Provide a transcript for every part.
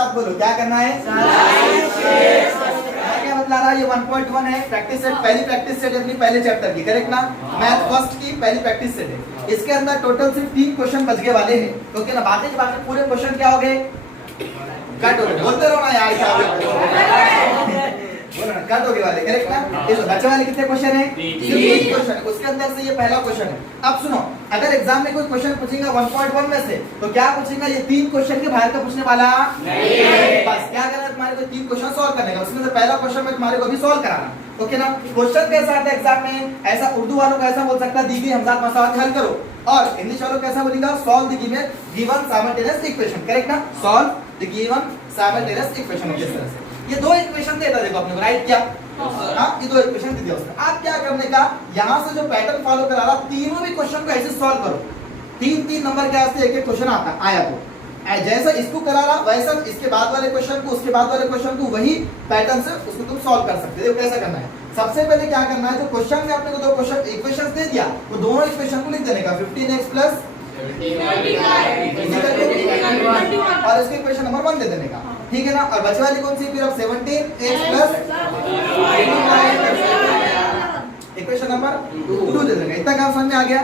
साथ बोलो, क्या करना है? क्या बतला रहा है? ये 1.1 है, प्रैक्टिस सेट, पहली प्रैक्टिस सेट अपनी पहले चैप्टर की, करेक्ट ना? मैथ फर्स्ट की पहली प्रैक्टिस सेट है। इसके अंदर टोटल सिर्फ 3 क्वेश्चन बचने वाले हैं, ओके ना? बाकी के बाकी पूरे क्वेश्चन क्या हो गए? कट हो गए। बोलते रहो ना यार, क्या बोलो ना, कट हो गए वाले, करेक्ट ना? देखो बच्चे वाले कितने क्वेश्चन है? 3 क्वेश्चन। उसके अंदर से ये पहला क्वेश्चन है। अब सुनो, अगर एग्जाम में कोई क्वेश्चन पूछेगा 1.1 में से, तो क्या पूछेगा? ये 3 क्वेश्चन के बाहर का पूछने वाला नहीं। बस क्या करना है तुम्हारे को? 3 क्वेश्चन सॉल्व करने का। उसमें से पहला क्वेश्चन में तुम्हारे को अभी सॉल्व कराना, ओके ना? क्वेश्चन कैसा आता है एग्जाम में? ऐसा उर्दू वालों को ऐसा बोल सकता है, दीदी हमजाद मसावत हल करो, और इंग्लिश वालों को कैसा बोलेगा? Solve the given simultaneous equation, correct ना? Solve the given simultaneous equation. इस तरह से ये 2 इक्वेशन देता है, देखो आपने राइट क्या? हाँ, ये 2 इक्वेशन दे दिया उसने। आप क्या करने का, यहाँ से जो पैटर्न फॉलो करा रहा, तीनों भी क्वेश्चन को ऐसे सॉल्व करो। 3-3 नंबर के आते एक क्वेश्चन आता आया तो जैसा इसको करा रहा, वैसा इसके बाद वाले क्वेश्चन को, उसके बाद वाले क्वेश्चन को, वही पैटर्न से उसको तुम सॉल्व कर सकते हो। कैसा करना है? सबसे पहले क्या करना है, जो क्वेश्चन में आपने को 2 क्वेश्चन इक्वेशंस दे दिया, वो दोनों इक्वेशन को लिख देने का। 15x प्लस और इसके इक्वेशन नंबर 1 दे देने का, ठीक है ना? और बचे वाली कौन सी? फिर अब 17x प्लस इक्वेशन नंबर 2 दे देंगे। इतना काम समझ में आ गया?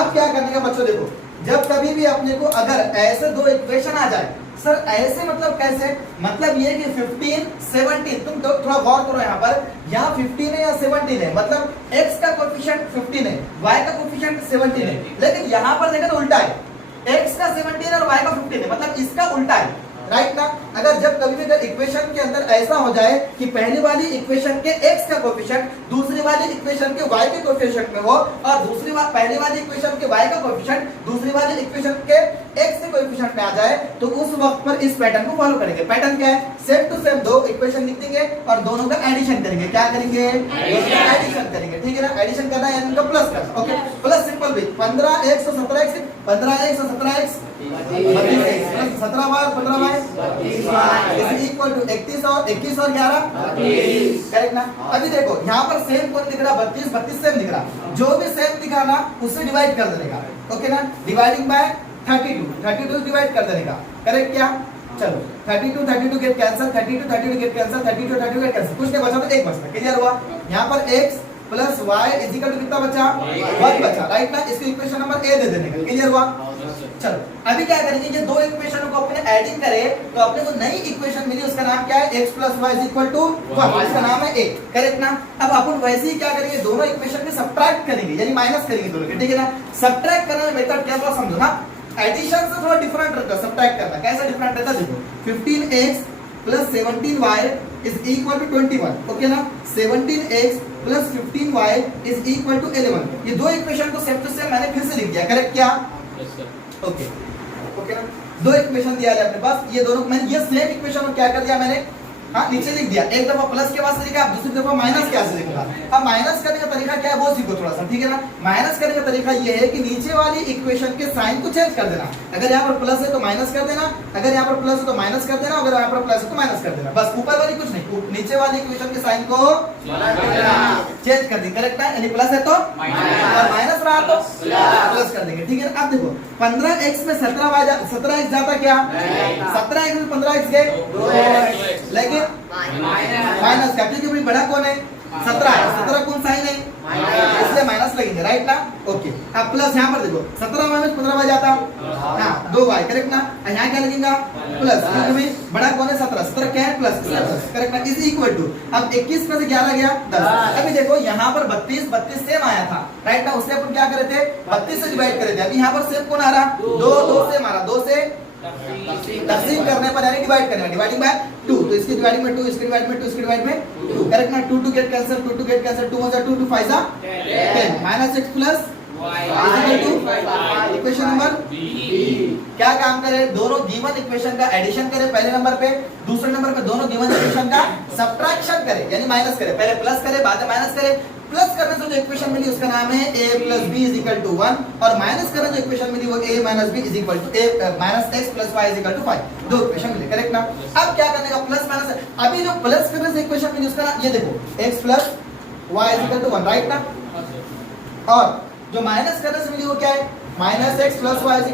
अब क्या करने का बच्चों, देखो जब कभी भी अपने को अगर ऐसे 2 इक्वेशन आ जाए, सर ऐसे मतलब कैसे? मतलब ये कि 15 17, तुम थोड़ा गौर करो यहाँ पर, यहाँ 15 है या 17 है, मतलब x का कोएफिशिएंट 15 है, y का कोएफिशिएंट 17 है, लेकिन यहाँ पर देखो तो उल्टा है, x का 17 है और y का 15 है, मतलब इसका उल्टा है, राइट ना? अगर जब कभी भी अगर इक्वेशन के अंदर ऐसा हो जाए कि पहली वाली इक्वेशन के x का कोएफिशिएंट दूसरी वाली इक्वेशन के y के कोएफिशिएंट में हो, और दूसरी बार पहली वाली इक्वेशन के y का कोएफिशिएंट दूसरी वाली इक्वेशन के x के कोएफिशिएंट में आ जाए, तो उस वक्त पर इस पैटर्न को फॉलो करेंगे। पैटर्न क्या है? सेम टू सेम 2 इक्वेशन लिख देंगे और दोनों का एडिशन करेंगे। क्या करेंगे? एडिशन करेंगे, ठीक है ना? एडिशन करना है यानी उनका प्लस करना, ओके? प्लस सिंपल भी 15x और 17x, 15x और 17x 32x, 17 बार 15 बार इज इक्वल टू 31 और 21 और 11, करेक्ट ना? अभी देखो यहाँ पर सेम कौन दिख रहा? 32 32 सेम दिख रहा, जो भी सेम दिखा ना उससे डिवाइड कर देने का, ओके ना? डिवाइडिंग बाय 32 डिवाइड कर देने का, करेक्ट क्या? चलो 32 get cancel, 32 get cancel, 32 get cancel, कुछ नहीं बचा तो 1 बचता, क्लियर हुआ? यहाँ पर x plus y is equal to कितना बचा? 1 बचा, राइट ना? इसको इक्वेशन नंबर a दे देने का, क्लियर हुआ? चलो अभी क्या करेंगे, ये 2 इक्वेशनों को अपने एडिंग करें तो अपने को नई इक्वेशन मिली, उसका नाम क्या है? x plus Y is equal to 1, इसका नाम है a, करेक्ट ना? अब अपन वैसे ही क्या करेंगे, दोनों इक्वेशन में सब्ट्रैक्ट करेंगे, यानी माइनस करेंगे दोनों के, ठीक है ना? सब्ट्रैक्ट करने में मेथड क्या थोड़ा समझो ना, एडिशन से थोड़ा डिफरेंट रहता है सब्ट्रैक्ट करना। कैसा डिफरेंट रहता है? देखो 15x plus 17y is equal to 21, okay ना? 17x plus 15y is equal to 11। ये 2 इक्वेशन को सेम टू सेम मैंने फिर से लिख दिया, करेक्ट क्या? ओके ओके ना? 2 इक्वेशन दिया है अपने पास, ये दोनों मैंने ये सेम इक्वेशन को क्या कर दिया मैंने, हाँ नीचे लिख दिया। एक दफा प्लस के बाद से लिखा, दूसरी दफा माइनस के से लिखूंगा। अब माइनस करने का तरीका क्या है वो सीखो थोड़ा सा, ठीक है ना? माइनस करने का तरीका ये है कि नीचे वाली इक्वेशन के साइन को चेंज कर देना। अगर यहाँ पर प्लस है तो माइनस कर देना, अगर यहाँ पर प्लस है तो माइनस कर देना, अगर यहाँ पर प्लस है तो माइनस कर देना, बस। ऊपर वाली कुछ नहीं, नीचे वाली इक्वेशन के साइन को चेंज कर दी, करेक्ट है? यानी प्लस है तो और माइनस रहा तो प्लस कर देंगे, ठीक है? अब देखो 15x में 17x जाता क्या? 17x में 15x गए, लेकिन माइनस का, क्योंकि भाई बड़ा कौन है? 17 है, 17 कौन साइन है? इसलिए माइनस लगेंगे, राइट ना? ओके। अब प्लस यहाँ पर देखो 17 माइनस 15 बार जाता, हाँ 2y, करेक्ट ना? यहाँ क्या लगेगा? प्लस, क्योंकि भाई बड़ा कौन है? 17, 17 क्या है? प्लस, करेक्ट ना? इज इक्वल टू, अब 21 में से 11 गया 10। अभी देखो यहाँ पर 32 सेम आया था, राइट ना? उससे अपन क्या करे थे? 32 से डिवाइड करे थे। अभी यहाँ पर सेम कौन आ रहा? 2 सेम आ रहा, 2 से तकसीम करने पर यानी डिवाइड करना, डिवाइडिंग बाय 2, तो इसकी डिवाइडिंग में 2, इसकी डिवाइड में 2, इसकी डिवाइड में 2, करेक्ट ना? 2 get cancel, 2 get cancel, 2 * 2, 2 * 5 = 10, minus x plus equation number क्या काम करे? दोनों गिवन इक्वेशन का एडिशन करे पहले नंबर पे, दूसरे नंबर पे दोनों गिवन इक्वेशन का सब्ट्रैक्शन करे, यानी माइनस करे। पहले प्लस करे, बाद में माइनस करे। प्लस करने से जो इक्वेशन मिली उसका नाम है a + b = 1, और माइनस करने जो इक्वेशन मिली वो a - b = -x + y = 5। 2 equation मिले, करेक्ट ना? अब क्या करने का? Plus minus. अभी जो प्लस करने से इक्वेशन मिली उसका नाम ये देखो, x + y = 1, राइट ना? और जो माइनस करने से मिली वो क्या है? -x + y =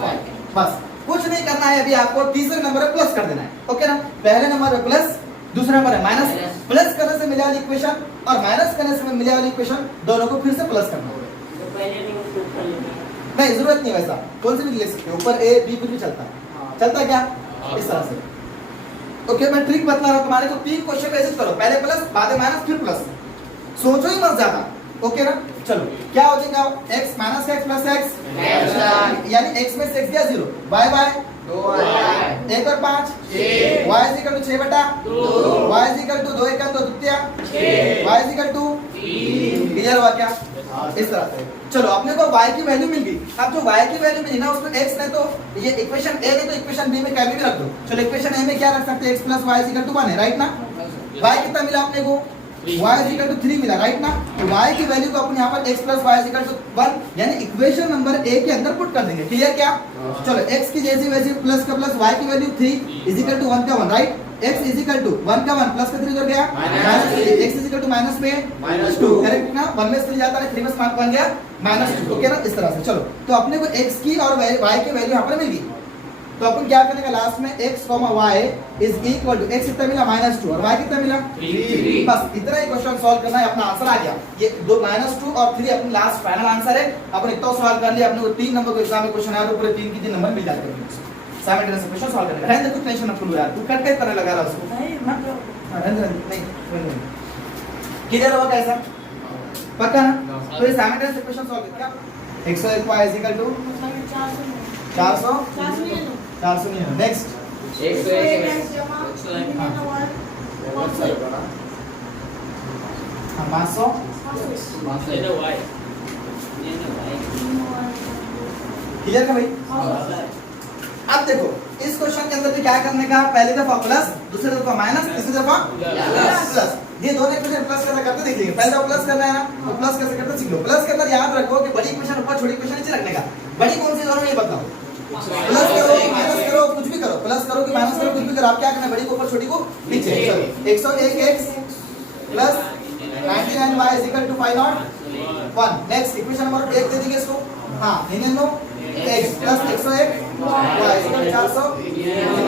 5, बस। कुछ नहीं करना है, अभी आपको तीसरे नंबर पे प्लस कर देना है, ओके ना। पहले नंबर पे प्लस, दूसरे नंबर है माइनस। प्लस करने से मिले वाली इक्वेशन और माइनस करने से मिले वाली इक्वेशन दोनों को फिर से प्लस करना होगा। नहीं, जरूरत नहीं वैसा, कौन सी भी ले सकते हो, ऊपर ए बी कुछ भी चलता है, चलता है क्या इस तरह से। ओके, मैं ट्रिक बता रहा हूँ तुम्हारे को, 3 क्वेश्चन ऐसे करो, पहले प्लस बाद में माइनस फिर प्लस, सोचो ही मत ज्यादा, ओके ना। चलो क्या हो जाएगा, x minus x plus x, यानी x में से x गया 0, y बाय 1 और 5, y इज इक्वल टू 6 बटा 2, y इज इक्वल टू 2 1 2 द्वितीय, y is equal to clear हुआ क्या इस तरह से। चलो अपने को y की वैल्यू मिल गई, अब जो y की वैल्यू मिली ना उसको x ने तो ये इक्वेशन a ने तो इक्वेशन b में क्या भी रख दो। चलो इक्वेशन a में क्या रख सकते हैं, x plus y is equal to 1 है, राइट ना। y कितना मिला अपने को, y इज इक्वल टू 3 मिला, राइट ना। तो y की वैल्यू को अपन यहाँ पर x plus y is equal to 1 यानी इक्वेशन नंबर a के अंदर पुट कर देंगे, क्लियर क्या। चलो x की जैसी वैसी प्लस का प्लस, y की वैल्यू 3 इज इक्वल टू 1 का 1, right. x is equal to 1 का 1 प्लस का 3 हो गया minus 3, x is equal to minus में 2, करेक्ट ना। 1 में से 3 जाता है, 3 में से 5 बन गया -2, ओके ना इस तरह से। चलो तो अपने को x की और y की वैल्यू यहाँ पर मिल गई, तो अपन क्या करने का लास्ट में x, y is equal to x कितना मिला -2 और y कितना मिला 3, बस इतना ही क्वेश्चन सॉल्व करना है, अपना आंसर आ गया। ये दो -2 और 3 अपना लास्ट फाइनल आंसर है। अपन इतना सॉल्व कर लिया, अपने को 3 नंबर को एग्जाम में क्वेश्चन आया तो पूरे 3 की 3 नंबर मिल जाते हैं साइमल्टेनियस क्वेश्चन सॉल्व करने का। रहने दे, कुछ टेंशन मत लो यार, तू कट करने लगा रहा उसको नहीं क्लियर हुआ कैसा, पक्का ना। तो ये साइमल्टेनियस क्वेश्चन सॉल्व कर क्या 101 y is equal to 400 next 500 clear का भाई। अब देखो इस क्वेश्चन के अंदर भी क्या करने का, पहली दफा प्लस, दूसरी दफा माइनस, तीसरी दफा प्लस। ये दोनों इक्वेशन प्लस करना करते देख लेंगे। पहले दफा प्लस करना है ना, तो प्लस कैसे करते सीख लो। प्लस के अंदर याद रखो कि बड़ी इक्वेशन ऊपर, छोटी इक्वेशन नीचे रखने का। बड़ी कौन सी दोनों ये बताओ, प्लस करो कि माइनस करो, कुछ भी करो, प्लस करो कि माइनस करो, कुछ भी करो, आप क्या करना है, बड़ी को ऊपर, छोटी को नीचे। चलो 101x प्लस 99y is equal to 501। Next equation number 1 दे देंगे इसको, हां 99x plus 101 y is equal 400।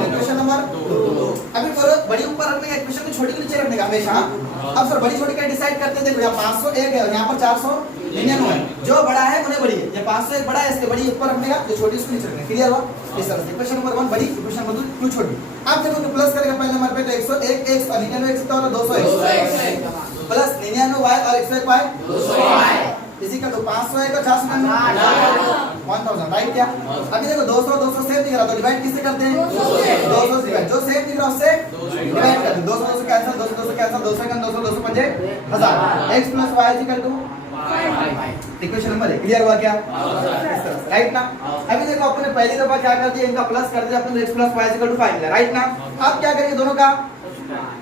Equation number 2 अभी करो, बड़ी ऊपर रखने का इक्वेशन को छोटी को नीचे रखने का हमेशा। अब सर बड़ी छोटी का डिसाइड करते हैं, देखो यहाँ 501 है और यहाँ पर 499 है, जो बड़ा है उन्हें बड़ी है, ये 501 बड़ा है इसके बड़ी ऊपर रखने का, जो छोटी उसको नीचे रखने, क्लियर हुआ इस तरह से। इक्वेशन नंबर 1 बड़ी, इक्वेशन नंबर 2 छोटी। अब देखो कि प्लस करेगा पहले नंबर पे तो 101x और 99x कितना होगा 200x प्लस 99y और 101y 200y इसी का तो 501 और 499 1000, राइट क्या। अभी देखो 200 सेम दिख रहा तो डिवाइड किससे करते हैं 200 से डिवाइड, जो सेम दिख रहा उससे डिवाइड करते हैं। 200 कैंसिल, 200 कैंसिल, 200 का 200 200 पंजे 1000 x plus y is equal to 5। Equation number है, क्लियर हुआ क्या इस तरह से, राइट ना। अभी देखो अपने पहली दफा क्या कर दिया, इनका प्लस कर दिया अपने, x plus y is equal to 5 मिला, राइट ना। अब क्या करेंगे, दोनों का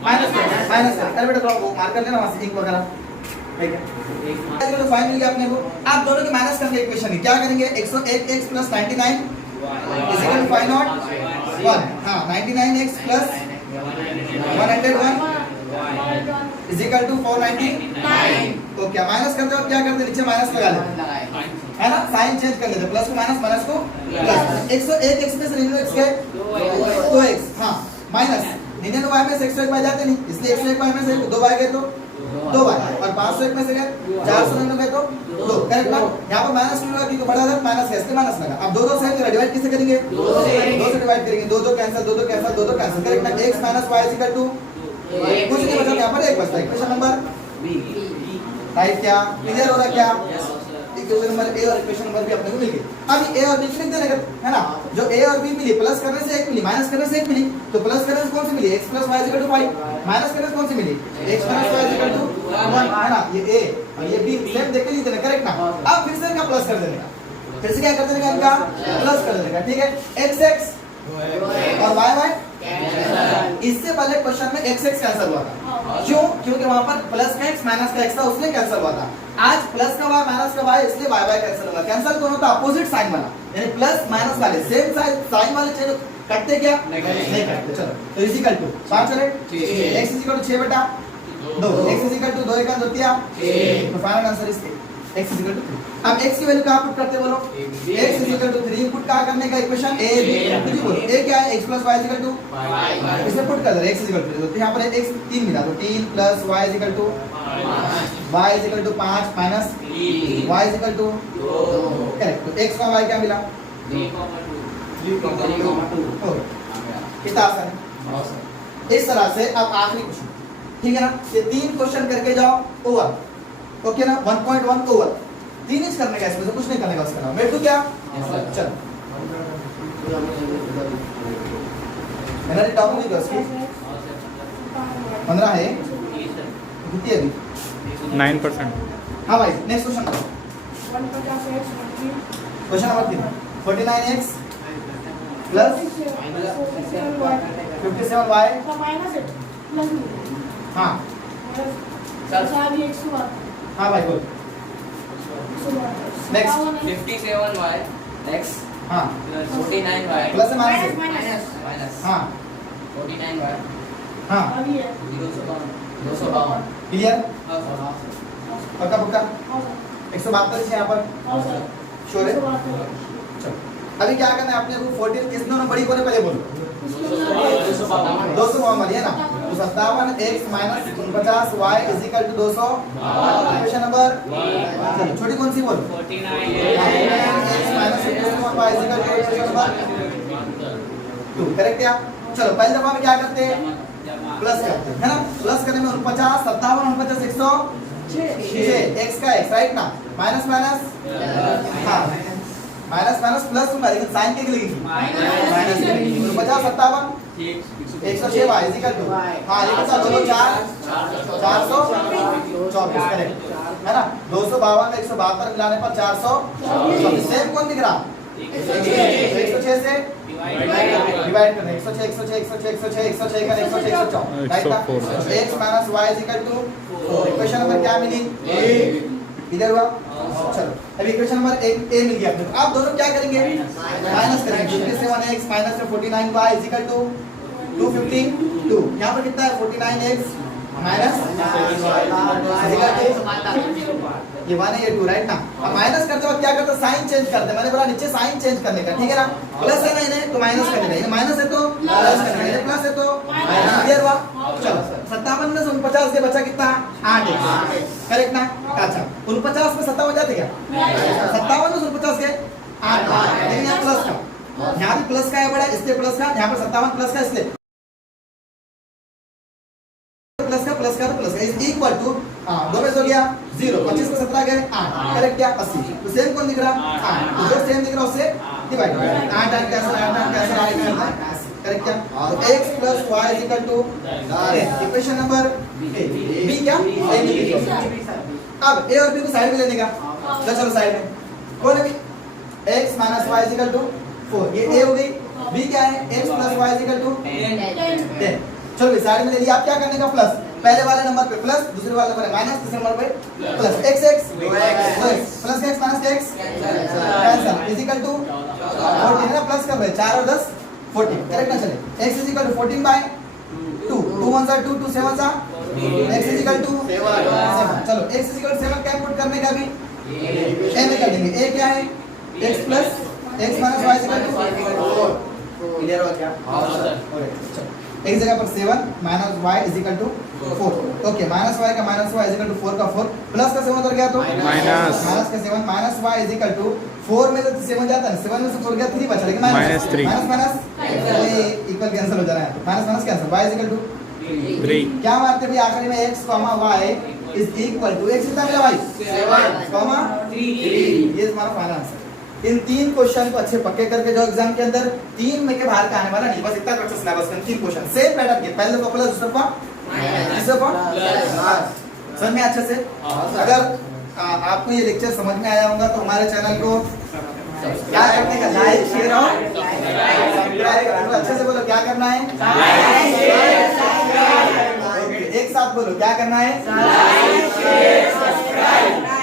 माइनस कर, अरे बेटा थोड़ा वो मार्क कर लेना वहां से इंक वगैरह, ठीक है। तो 5 मिल गया अपने को। आप दोनों के माइनस करके इक्वेशन है, क्या करेंगे 101x plus 99 is equal to 501, हां 99x plus 101 is equal to 499। तो क्या माइनस करते हो, क्या करते नीचे माइनस लगा लेते है ना, साइन चेंज कर लेते, प्लस को माइनस, माइनस को प्लस। 101x में से 99x गए 2x, हां माइनस 99y में से 101y जाते नहीं, इसलिए 101y में से 2y गए तो 2y और 501 में से गए 499 गए तो 2, करेक्ट ना। यहां पर माइनस क्यों लगा, क्योंकि बड़ा था माइनस है, इसलिए माइनस लगा। अब 2 2 सेम डिवाइड किससे करेंगे 2 से डिवाइड करेंगे, 2 2 कैंसिल, 2 2 कैंसिल, 2 2 कैंसिल, करेक्ट ना। x minus y is equal to कुछ नहीं बचा, यहां पर एक बचता है, इक्वेशन नंबर बी, राइट क्या, क्लियर हो रहा है क्या। इक्वेशन नंबर ए और इक्वेशन नंबर बी अपने को मिल गई। अब ए और बी लिख देने का है ना, जो ए और बी मिली, प्लस करने से 1 मिली, माइनस करने से 1 मिली, तो प्लस करने से कौन सी मिली x plus y is equal to 5, minus करने से कौन सी मिली x minus y is equal to 1, है ना। ये ए और ये बी सेम देख के लिख देना, करेक्ट ना। अब फिर से इनका प्लस कर देने का, फिर से क्या कर देने का, इनका प्लस कर देने का, ठीक है। x और y इससे पहले क्वेश्चन में x कैंसिल हुआ था, क्यों, क्योंकि वहां पर प्लस का x माइनस का x था, उसने कैंसिल हुआ था। आज प्लस का y माइनस का y, इसलिए y कैंसिल होगा। कैंसिल दोनों का अपोजिट साइन बना, यानी प्लस माइनस वाले सेम साइन वाले चलो कटते क्या नहीं कटते। चलो तो इज इक्वल टू 5 चले, x इज इक्वल टू 6 बटा 2, x इज इक्वल टू 2 1 2 3, तो फाइनल आंसर इसके x इज इक्वल टू 3। अब x की वैल्यू कहां पुट करते बोलो, x is equal to 3 put कहां करने का इक्वेशन a b जी बोलो। a क्या है, x plus y is equal to 5, इसमें पुट कर दे x इज इक्वल टू, तो यहां पर x 3 मिला, तो 3 plus y is equal to 5, y is equal to 5 minus y is equal to 2, correct. तो x का y क्या मिला 3,2 कितना आसान है। इस तरह से अब आखिरी क्वेश्चन, ठीक है ना, ये 3 क्वेश्चन करके जाओ ओवर, ओके ना, 1.1 ओवर, 3 इंच करने का, इसमें से कुछ नहीं करने का उसका नाम मेरे तो क्या चल मेरा टॉपिक नहीं क्या उसकी 15 है, कितनी है अभी 9%। हाँ भाई नेक्स्ट क्वेश्चन करो, question number 3 49x plus 57y, हाँ हाँ भाई बोल नेक्स्ट 57y x हाँ 49y प्लस है माइनस माइनस हाँ 49y हाँ 252 क्लियर पक्का पक्का 172 यहाँ पर श्योर है। चलो अभी क्या करना है अपने को 14 किस दोनों बड़ी बोले पहले बोलो 252 वाली है ना, तो 57x minus 49y is equal to 200। Question number छोटी कौन सी बोल 49x minus 51y is equal to question number 2 correct या। चलो पहले दफा में क्या करते हैं प्लस करते हैं, है ना, प्लस करने में 49 57 49 106 x का x राइट ना, माइनस माइनस हाँ माइनस माइनस प्लस होगा, लेकिन साइन के लिए लिखी minus 50 57 106 y is equal to हाँ ये बचा दोनों 424 करेक्ट है ना, 252 में 172 मिलाने पर 424 सेम कौन दिख रहा 106 से डिवाइड करना 106 106 106 106 106 का 106 104 राइट ना, x minus y is equal to equation number क्या मिली इधर हुआ। चलो अभी इक्वेशन नंबर a मिल गया अपने को, आप दोनों क्या करेंगे माइनस करेंगे 57x minus 49y is equal to 252, यहाँ पर कितना है 49x माइनस ये 1 है ये 2 राइट ना। अब माइनस करते वक्त क्या करते साइन चेंज करते, मैंने बोला नीचे साइन चेंज करने का, ठीक है ना, प्लस है ना इन्हें तो माइनस करने का, माइनस है तो प्लस करने का, प्लस है तो माइनस, क्लियर हुआ। चलो 57 में से 49 के बचा कितना 8 करेक्ट ना, अच्छा 49 में 57 जाते क्या 57 में 49 के 8, लेकिन यहाँ प्लस का, यहाँ भी प्लस का है बड़ा इसलिए प्लस का, यहाँ पर 57 प्लस का इसलिए प्लस का इज इक्वल टू दो में हो गया 0 25 में 17 गए 8 करेक्ट क्या 80, तो सेम कौन दिख रहा 8, तो जो सेम दिख रहा उससे डिवाइड कर 8 8 कैंसिल 8 8 कैंसिल 8 कैंसिल करेक्ट क्या, तो x plus y is equal to 10 equation number b क्या a अब a और b को साइड में लेने का, तो चलो साइड में कौन है x minus y is equal to 4, ये a हो गई, b क्या है x plus y is equal to 10। चलो भाई साइड में ले लिया, आप क्या करने का प्लस, पहले वाले नंबर पे प्लस, दूसरे वाले नंबर पे माइनस, तीसरे नंबर पे plus, x x plus x minus x cancel is equal to 14 है ना, प्लस कब है 4 और 10 14 करेक्ट ना। चले x is equal to 14 by 2 2 1 सा 2 2 7 सा x इज इक्वल टू 7। चलो x इज इक्वल टू 7 क्या पुट करने का भी a में कर देंगे, a क्या है x plus x minus y is equal to 4, clear हो गया। चलो एक जगह पर 7 minus y is equal to 4, okay minus y का minus y is equal to 4 का 4 प्लस का 7 उधर गया तो माइनस का 7 minus y is equal to 4 में से 7 जाता है 7 में से 4 गया 3 बचा, लेकिन माइनस 3 माइनस इक्वल कैंसिल हो जा रहा है, minus minus cancel y is equal to 3 क्या मानते हैं भाई आखिरी में x y is equal to x कितना मिला भाई 7 3, ये तुम्हारा फाइनल आंसर। इन 3 क्वेश्चन को अच्छे पक्के करके जो एग्जाम के अंदर 3 में के बाहर का आने वाला नहीं, बस इतना अच्छा सिलेबस में 3 क्वेश्चन सेम पैटर्न के, पहले को प्लस दूसरे को तीसरे को समझ में अच्छे से। अगर आपको ये लेक्चर समझ में आया होगा तो हमारे चैनल को क्या करने का लाइक शेयर और सब्सक्राइब, अच्छे से बोलो क्या करना है लाइक शेयर सब्सक्राइब, एक साथ बोलो क्या करना है लाइक शेयर सब्सक्राइब।